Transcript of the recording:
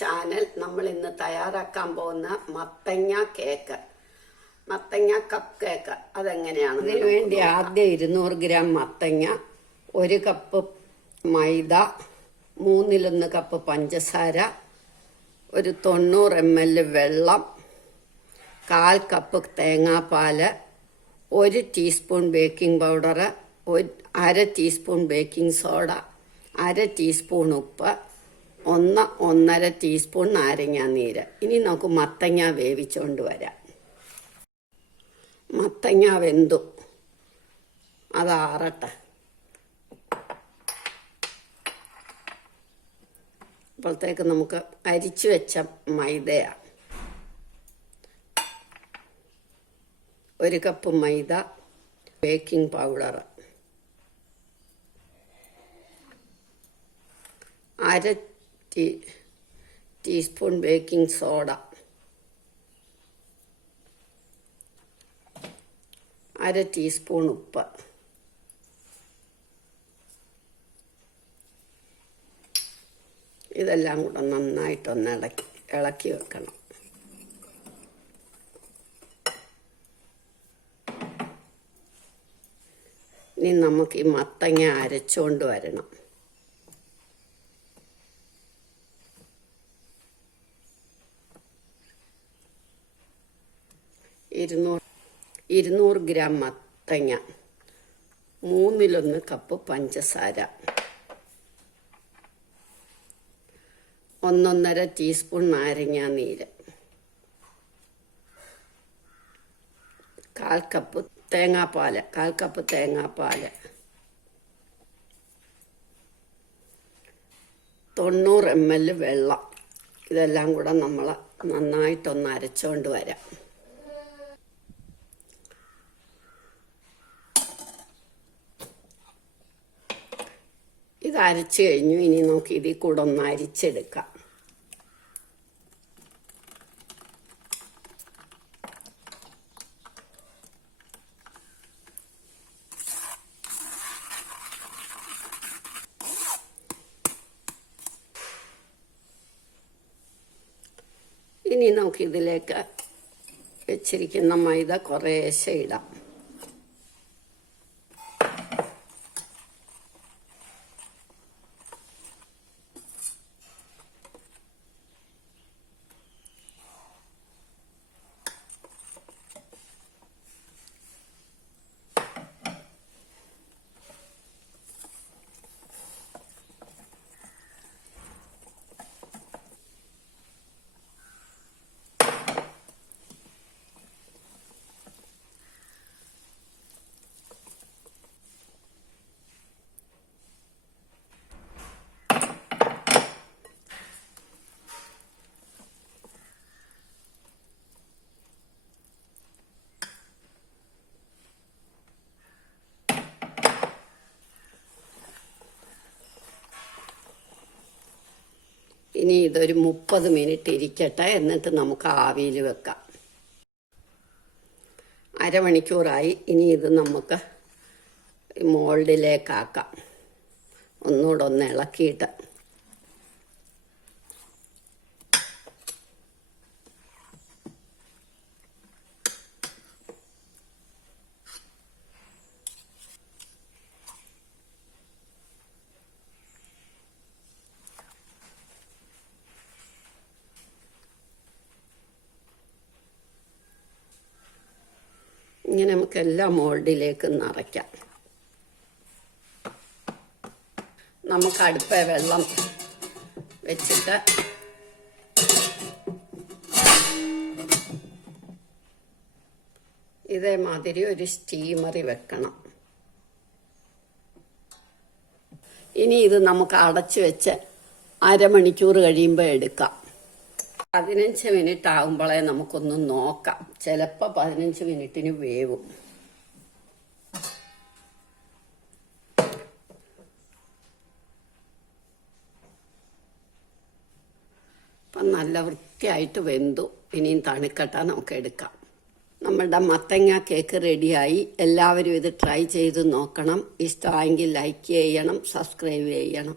Channel. നമ്മൾ ഇന്ന് തയ്യാറാക്കാൻ പോകുന്ന മത്തങ്ങ കേക്ക്, മത്തങ്ങ കപ്പ് കേക്ക്. അതെങ്ങനെയാണ്? ഇതിനു വേണ്ടി ആദ്യം 200 ഗ്രാം മത്തങ്ങ, 1 കപ്പ് മൈദ, 1/3 കപ്പ് പഞ്ചസാര, ഒരു 90 ml വെള്ളം, 1/4 കപ്പ് തേങ്ങാപ്പാല്, 1 teaspoon baking powder, 1/2 teaspoon baking soda, 1/2 teaspoon ഉപ്പ്, 1-1.5 ടീസ്പൂൺ നാരങ്ങാനീര്. ഇനി നമുക്ക് മത്തങ്ങ വേവിച്ചുകൊണ്ട് വരാം. മത്തങ്ങ വെന്തു, അതാറട്ടെ. അപ്പോഴത്തേക്ക് നമുക്ക് അരിച്ചു വെച്ച മൈദയാണ്. 1 cup maida, baking powder, 1/2 teaspoon baking soda, 1/2 teaspoon ഉപ്പ്, ഇതെല്ലാം കൂടെ നന്നായിട്ടൊന്ന് ഇളക്കി വെക്കണം. ഇനി നമുക്ക് ഈ മത്തങ്ങ അരച്ചുകൊണ്ട് വരണം. 200 ഗ്രാം മത്തങ്ങ, 1/3 കപ്പ് പഞ്ചസാര, 1-1.5 ടീസ്പൂൺ നാരങ്ങാനീര്, 1/4 കപ്പ് തേങ്ങാപ്പാല്, 1/4 കപ്പ് തേങ്ങാപ്പാല്, 90 ml വെള്ളം. ഇതെല്ലാം കൂടെ നമ്മൾ നന്നായിട്ടൊന്ന് അരച്ചുകൊണ്ട് വരാം. ഇത് അരച്ചു കഴിഞ്ഞു. ഇനി നമുക്ക് ഇതിൽ കൂടെ ഒന്ന് അരിച്ചെടുക്കാം. ഇനി നമുക്ക് ഇതിലേക്ക് വെച്ചിരിക്കുന്ന മൈദ കുറേശ്ശെ ഇടാം. ഇനി ഇതൊരു 30 മിനിറ്റ് ഇരിക്കട്ടെ. എന്നിട്ട് നമുക്ക് ആവിയിൽ വെക്കാം. അരമണിക്കൂറായി. ഇനി ഇത് നമുക്ക് മോൾഡിലേക്കാക്കാം. ഒന്നുകൂടെ ഒന്ന് ഇളക്കിയിട്ട് ഇങ്ങനെ നമുക്ക് എല്ലാ മോൾഡിലേക്ക് നിറയ്ക്കാം. നമുക്ക് അടുപ്പേ വെള്ളം വെച്ചിട്ട് ഇതേമാതിരി ഒരു സ്റ്റീമറി വെക്കണം. ഇനി ഇത് നമുക്ക് അടച്ചു വെച്ച് അരമണിക്കൂർ കഴിയുമ്പോൾ എടുക്കാം. 15 മിനിറ്റ് ആകുമ്പോഴേ നമുക്കൊന്ന് നോക്കാം. ചിലപ്പോൾ 15 മിനിറ്റിന് വേവും. അപ്പം നല്ല വൃത്തിയായിട്ട് വെന്തു. ഇനിയും തണുക്കട്ടെ, നമുക്ക് എടുക്കാം. നമ്മളുടെ മത്തങ്ങ കേക്ക് റെഡിയായി. എല്ലാവരും ഇത് ട്രൈ ചെയ്ത് നോക്കണം. ഇഷ്ടമായെങ്കിൽ ലൈക്ക് ചെയ്യണം, സബ്സ്ക്രൈബ് ചെയ്യണം.